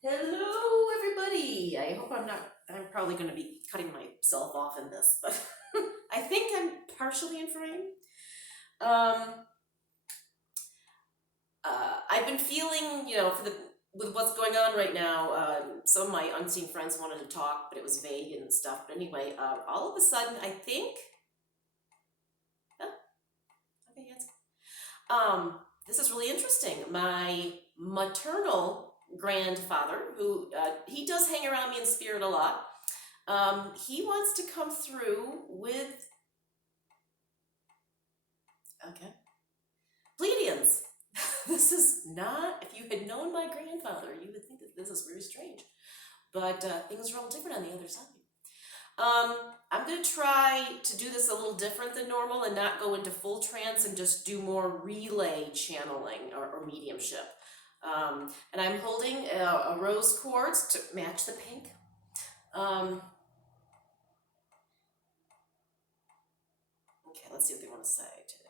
Hello, everybody. I hope I'm probably going to be cutting myself off in this, but I think I'm partially in frame. Um, I've been feeling, with what's going on right now, some of my unseen friends wanted to talk, but it was vague and stuff. But anyway, all of a sudden, I think, oh, okay, yes. This is really interesting. My maternal grandfather, who he does hang around me in spirit a lot, he wants to come through with, okay, Pleiadians. This is not, if you had known my grandfather, you would think that this is very strange. But things are all different on the other side. I'm going to try to do this a little different than normal and not go into full trance and just do more relay channeling or mediumship. And I'm holding a rose quartz to match the pink. Okay, let's see what they want to say today.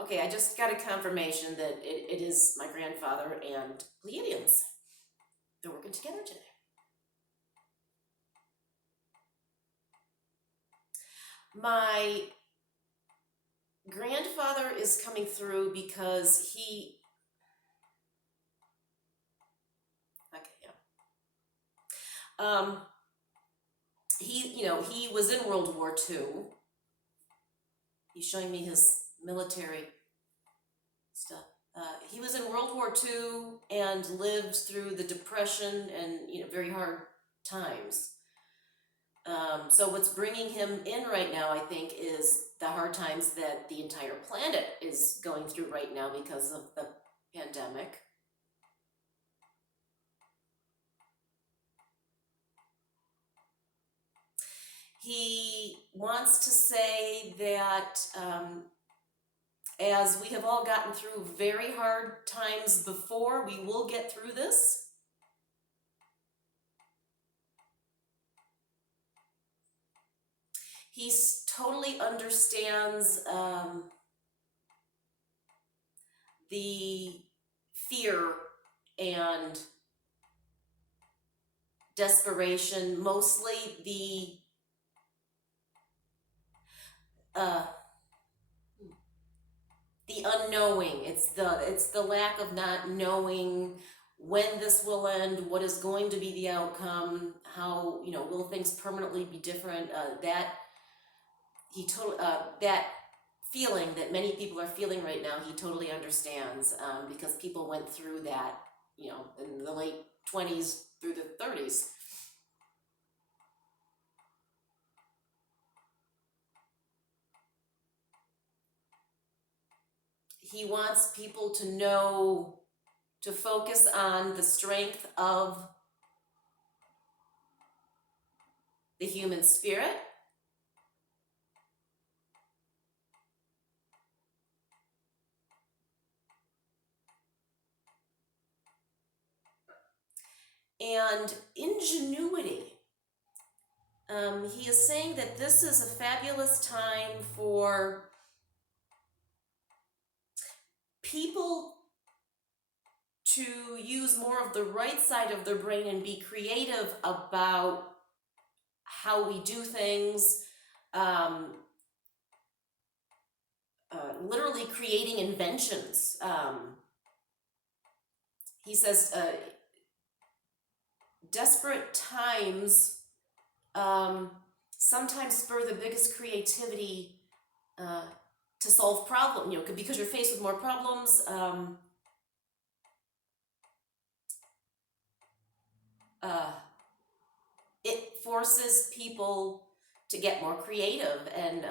Okay, I just got a confirmation that it is my grandfather and Pleiadians. They're working together today. My grandfather is coming through because he, okay, yeah. He was in World War II. He's showing me his military stuff. He was in World War II and lived through the Depression and very hard times. So what's bringing him in right now, I think, is the hard times that the entire planet is going through right now because of the pandemic. He wants to say that as we have all gotten through very hard times before, we will get through this. He totally understands the fear and desperation, mostly the unknowing. It's the lack of not knowing when this will end, what is going to be the outcome, how will things permanently be different. That feeling that many people are feeling right now, he totally understands, because people went through that, in the late 20s through the 30s. He wants people to know, to focus on the strength of the human spirit. And ingenuity. He is saying that this is a fabulous time for people to use more of the right side of their brain and be creative about how we do things, literally creating inventions. He says desperate times sometimes spur the biggest creativity to solve problems, because you're faced with more problems. It forces people to get more creative, and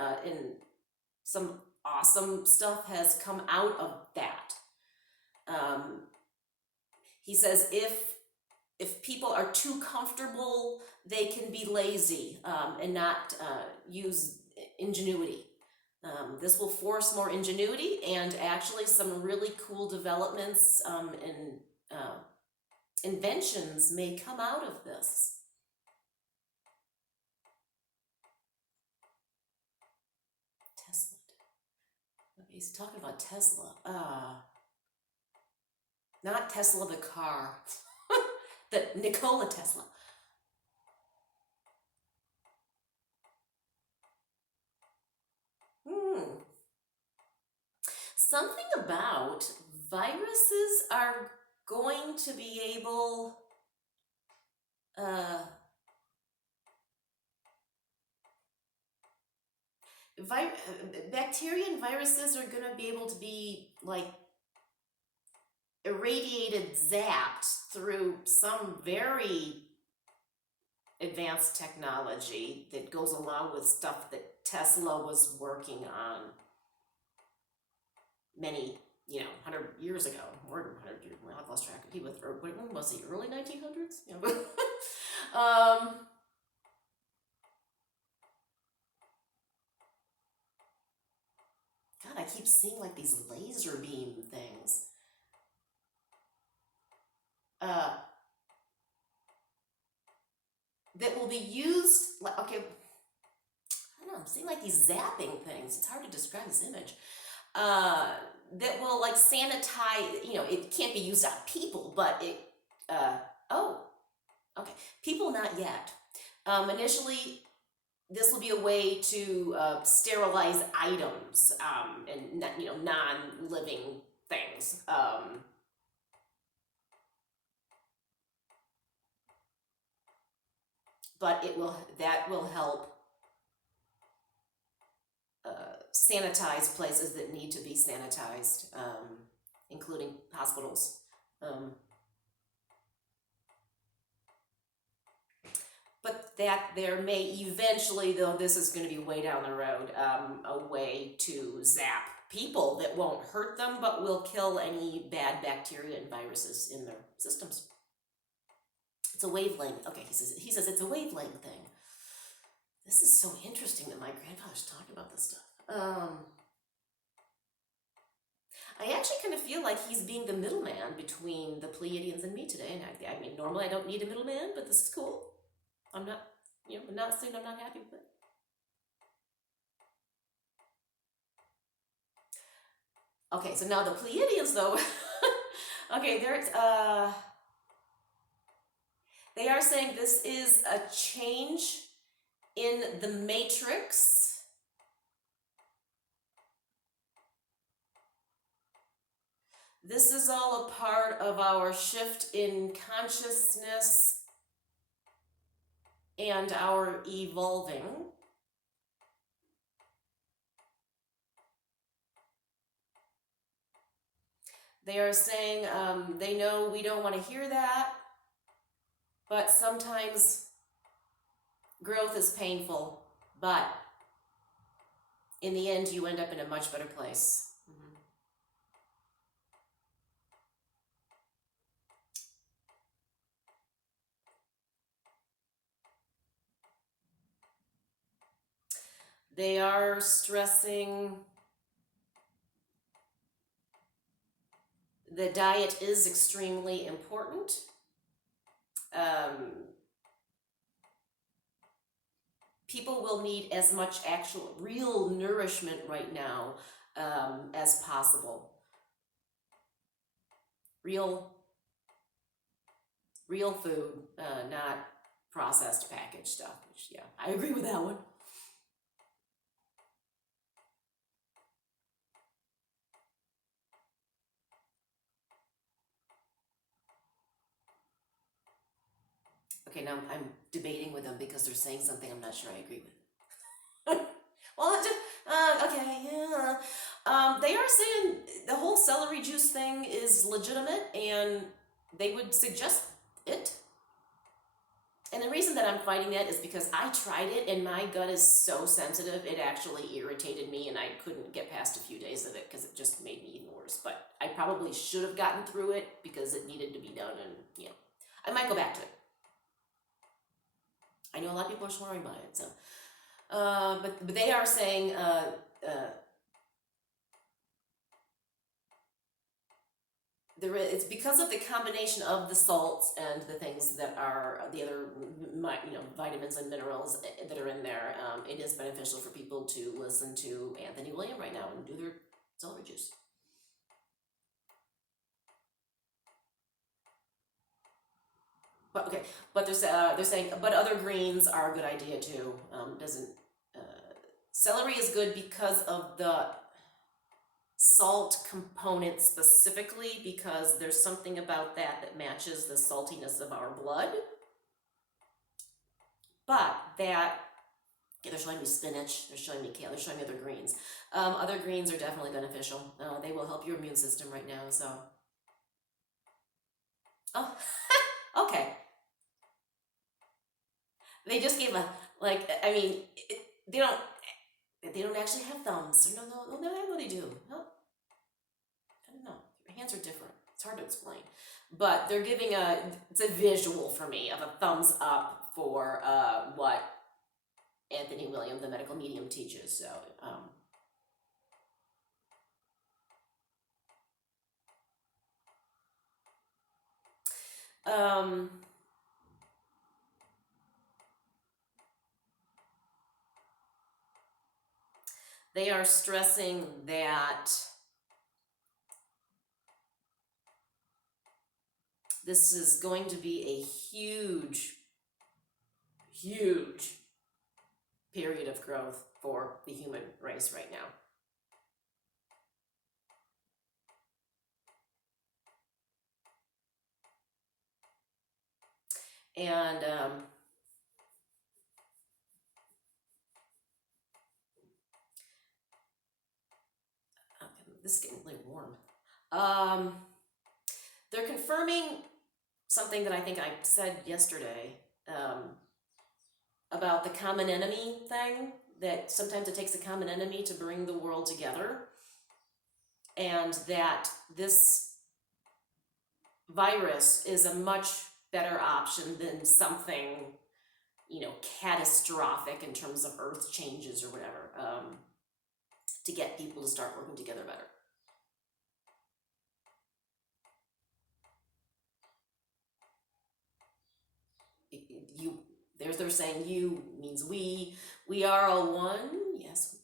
some awesome stuff has come out of that. He says if people are too comfortable, they can be lazy and not use ingenuity. This will force more ingenuity, and actually some really cool developments and inventions may come out of this. He's talking about Tesla. Not Tesla the car. The Nikola Tesla. Something about viruses are going to be able, bacteria and viruses are going to be able to be like irradiated, zapped through some very advanced technology that goes along with stuff that Tesla was working on many, 100 years ago, more than 100 years. Well, I've lost track. He was, when was he? Early 1900s? God, I keep seeing like these laser beam things. That will be used, like, okay, I don't know, I'm seeing like these zapping things. It's hard to describe this image. That will like sanitize, it can't be used on people, but it, oh, okay, people not yet. Initially, this will be a way to sterilize items and non-living things. But that will help sanitize places that need to be sanitized, including hospitals. But that there may eventually, though this is going to be way down the road, a way to zap people that won't hurt them but will kill any bad bacteria and viruses in their systems. It's a wavelength. Okay, he says it's a wavelength thing. This is so interesting that my grandfather's talking about this stuff. I actually kind of feel like he's being the middleman between the Pleiadians and me today. And I mean, normally I don't need a middleman, but this is cool. I'm not, I'm not saying I'm not happy with it. Okay, so now the Pleiadians, though, okay, they are saying this is a change in the matrix. This is all a part of our shift in consciousness and our evolving. They are saying they know we don't want to hear that, but sometimes growth is painful, but in the end you end up in a much better place. They are stressing the diet is extremely important. People will need as much actual real nourishment right now as possible. Real food, not processed packaged stuff, which, yeah, I agree with that one. Okay, now I'm debating with them because they're saying something I'm not sure I agree with. Well, okay, yeah. They are saying the whole celery juice thing is legitimate and they would suggest it. And the reason that I'm fighting that is because I tried it and my gut is so sensitive, it actually irritated me and I couldn't get past a few days of it because it just made me even worse. But I probably should have gotten through it because it needed to be done and, I might go back to it. I know a lot of people are swearing by it, so. But they are saying, it's because of the combination of the salts and the things that are the other, vitamins and minerals that are in there. It is beneficial for people to listen to Anthony William right now and do their celery juice. But okay, but they're saying, but other greens are a good idea too. Doesn't celery is good because of the salt component specifically, because there's something about that matches the saltiness of our blood. But that, yeah, they're showing me spinach, they're showing me kale, they're showing me other greens. Other greens are definitely beneficial. They will help your immune system right now, so. Oh, okay. They just gave a, like, I mean, they don't actually have thumbs. No, they do. No, I don't know. Your hands are different. It's hard to explain. But they're giving it's a visual for me of a thumbs up for what Anthony William, the medical medium, teaches. So, they are stressing that this is going to be a huge period of growth for the human race right now. And this is getting really warm. They're confirming something that I think I said yesterday about the common enemy thing, that sometimes it takes a common enemy to bring the world together, and that this virus is a much better option than something, catastrophic in terms of earth changes or whatever, to get people to start working together better. They're saying you means we are all one. Yes.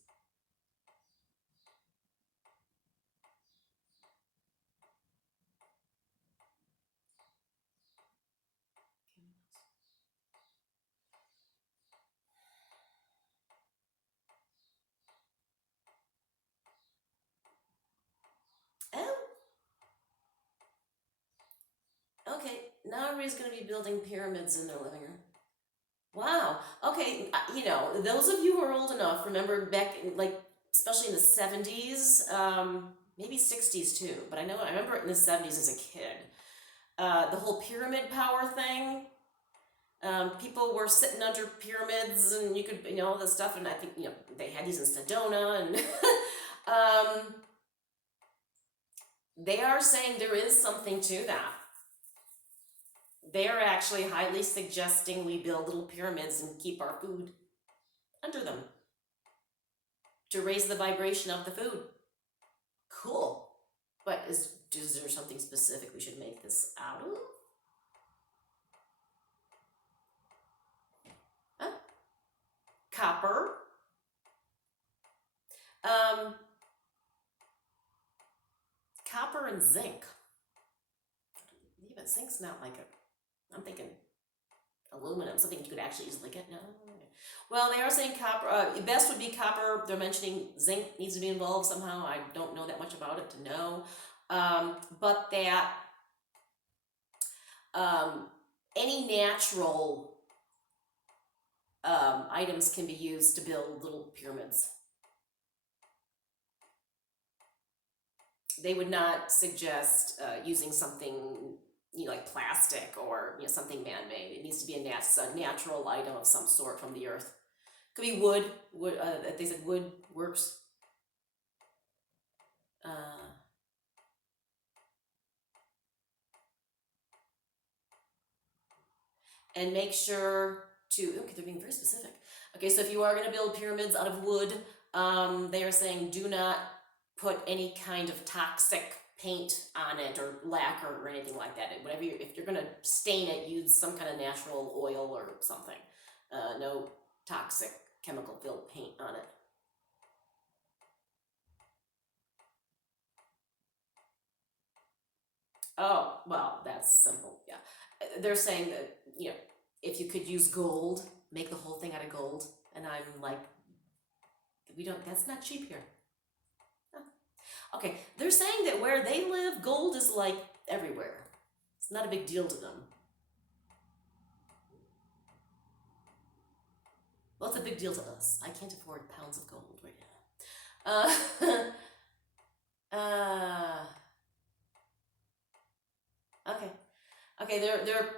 Oh, okay. Now everybody's going to be building pyramids in their living room. Wow. Okay. Those of you who are old enough remember back, especially in the 70s, maybe 60s too. But I remember it in the 70s as a kid. The whole pyramid power thing. People were sitting under pyramids, and you could, the stuff. And I think, they had these in Sedona, and they are saying there is something to that. They are actually highly suggesting we build little pyramids and keep our food under them to raise the vibration of the food. Cool. But is there something specific we should make this out of? Huh? Copper. Copper and zinc. Even zinc's not like I'm thinking aluminum, something you could actually easily get. No. Well, they are saying copper. Best would be copper. They're mentioning zinc needs to be involved somehow. I don't know that much about it to know. But that any natural items can be used to build little pyramids. They would not suggest using something like plastic or something man-made. It needs to be a natural item of some sort from the earth. Could be wood. Wood. They said wood works. And make sure to. Okay, they're being very specific. Okay, so if you are going to build pyramids out of wood, they are saying do not put any kind of toxic paint on it or lacquer or anything like that. Whatever if you're going to stain it, use some kind of natural oil or something. No toxic chemical filled paint on it. Oh, well, that's simple. Yeah. They're saying that, if you could use gold, make the whole thing out of gold. And I'm like, that's not cheap here. Okay, they're saying that where they live, gold is like everywhere. It's not a big deal to them. Well, it's a big deal to us. I can't afford pounds of gold right now. Uh, okay. Okay,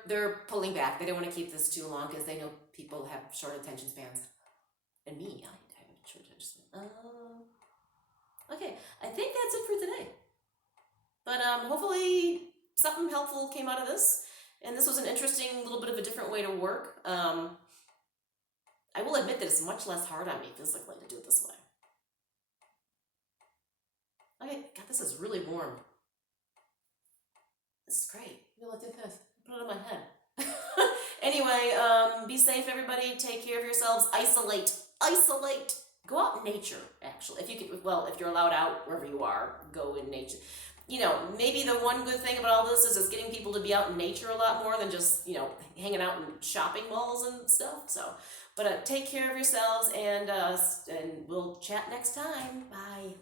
they're pulling back. They don't want to keep this too long because they know people have short attention spans. And me, I have a short attention span. Okay, I think that's it for today. But hopefully something helpful came out of this. And this was an interesting little bit of a different way to work. I will admit that it's much less hard on me physically to do it this way. Okay, God, this is really warm. This is great. Maybe I'll do this. Put it on my head. Anyway, be safe, everybody. Take care of yourselves. Isolate. Isolate. Go out in nature, actually. If you can, well, if you're allowed out wherever you are, go in nature. Maybe the one good thing about all this is it's getting people to be out in nature a lot more than just, hanging out in shopping malls and stuff. So, but take care of yourselves, and we'll chat next time. Bye.